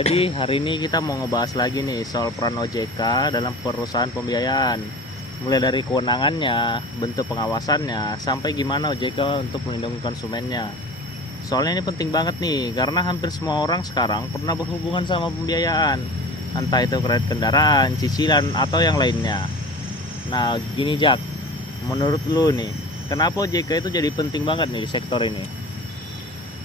Jadi hari ini kita mau ngebahas lagi nih soal peran OJK dalam perusahaan pembiayaan. Mulai dari kewenangannya, bentuk pengawasannya, sampai gimana OJK untuk melindungi konsumennya. Soalnya ini penting banget nih, karena hampir semua orang sekarang pernah berhubungan sama pembiayaan. Entah itu kredit kendaraan, cicilan, atau yang lainnya. Nah gini Jack, menurut lu nih, kenapa OJK itu jadi penting banget nih di sektor ini?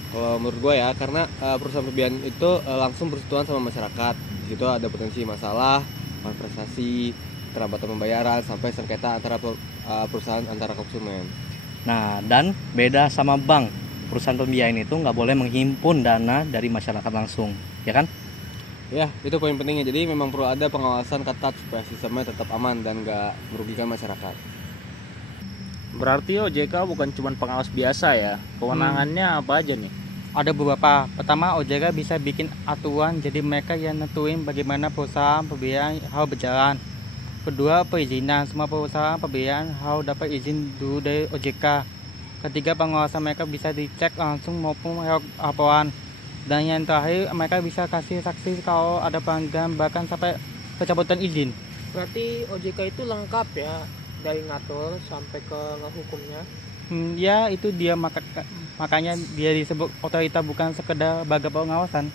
Kalau menurut gue ya, karena perusahaan pembiayaan itu langsung bersentuhan sama masyarakat. Di situ ada potensi masalah, malversasi, keterlambatan pembayaran, sampai sengketa antara perusahaan antara konsumen. Nah, dan beda sama bank, perusahaan pembiayaan itu nggak boleh menghimpun dana dari masyarakat langsung, ya kan? Ya, itu poin pentingnya. Jadi memang perlu ada pengawasan ketat supaya sistemnya tetap aman dan nggak merugikan masyarakat. Berarti OJK bukan cuma pengawas biasa ya, kewenangannya apa aja nih? Ada beberapa. Pertama, OJK bisa bikin aturan, jadi mereka yang nentuin bagaimana perusahaan pembiayaan harus berjalan. Kedua, perizinan. Semua perusahaan pembiayaan harus dapat izin dulu dari OJK. Ketiga, pengawasan mereka bisa dicek langsung maupun laporan. Dan yang terakhir, mereka bisa kasih saksi kalau ada pelanggaran, bahkan sampai pencabutan izin. Berarti OJK itu lengkap ya, dari ngatur sampai ke ngehukumnya. Ya, itu dia makanya dia disebut otorita, bukan sekedar bagai pengawasan.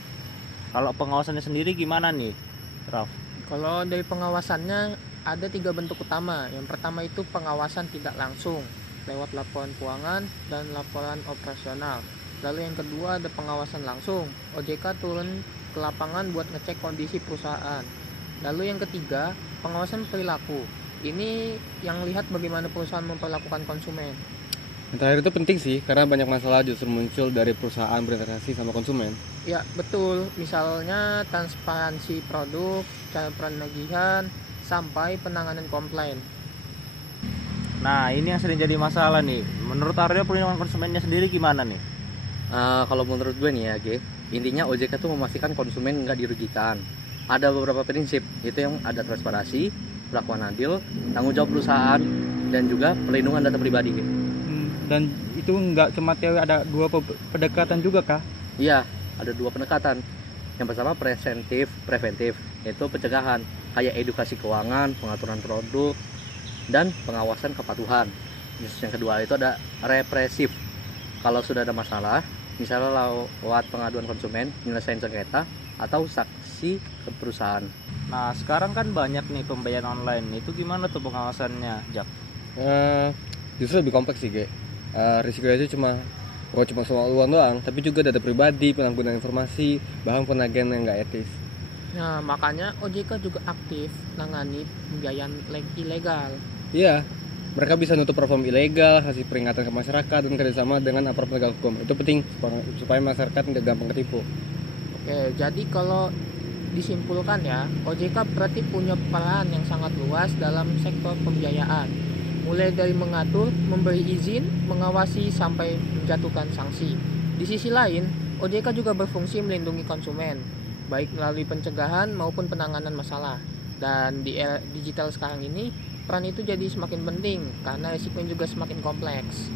Kalau pengawasannya sendiri gimana nih, Raf? Kalau dari pengawasannya ada 3 bentuk utama. Yang pertama itu pengawasan tidak langsung lewat laporan keuangan dan laporan operasional. Lalu yang kedua ada pengawasan langsung. OJK turun ke lapangan buat ngecek kondisi perusahaan. Lalu yang ketiga pengawasan perilaku. Ini yang lihat bagaimana perusahaan memperlakukan konsumen. Yang terakhir itu penting sih, karena banyak masalah justru muncul dari perusahaan berinteraksi sama konsumen. Ya betul, misalnya transparansi produk, cara penagihan, sampai penanganan komplain. Nah ini yang sering jadi masalah nih. Menurut Aryo perlindungan konsumennya sendiri gimana nih? Kalau menurut gue nih ya, intinya OJK tuh memastikan konsumen nggak dirugikan. Ada beberapa prinsip, itu yang ada transparansi, perlakuan adil, tanggung jawab perusahaan, dan juga pelindungan data pribadi. Dan itu nggak cuma teori, ada 2 pendekatan juga kah? Iya, ada 2 pendekatan. Yang pertama preventif, yaitu pencegahan, kayak edukasi keuangan, pengaturan produk, dan pengawasan kepatuhan. Yang kedua itu ada represif. Kalau sudah ada masalah, misalnya lewat pengaduan konsumen, penyelesaian sengketa, atau saksi ke perusahaan. Nah sekarang kan banyak nih pembayaran online, itu gimana tuh pengawasannya, Jack? Justru lebih kompleks sih, risikonya itu bukan cuma soal uang doang, tapi juga data pribadi, penyalahgunaan informasi, bahkan penagihan yang nggak etis. Nah makanya OJK juga aktif nangani pembiayaan ilegal. Iya, mereka bisa nutup platform ilegal, kasih peringatan ke masyarakat, dan kerjasama dengan aparat penegak hukum. Itu penting supaya masyarakat nggak gampang ketipu. Oke, jadi kalau disimpulkan ya, OJK berarti punya peran yang sangat luas dalam sektor pembiayaan. Mulai dari mengatur, memberi izin, mengawasi, sampai menjatuhkan sanksi. Di sisi lain, OJK juga berfungsi melindungi konsumen, baik melalui pencegahan maupun penanganan masalah. Dan di era digital sekarang ini, peran itu jadi semakin penting karena risikonya juga semakin kompleks.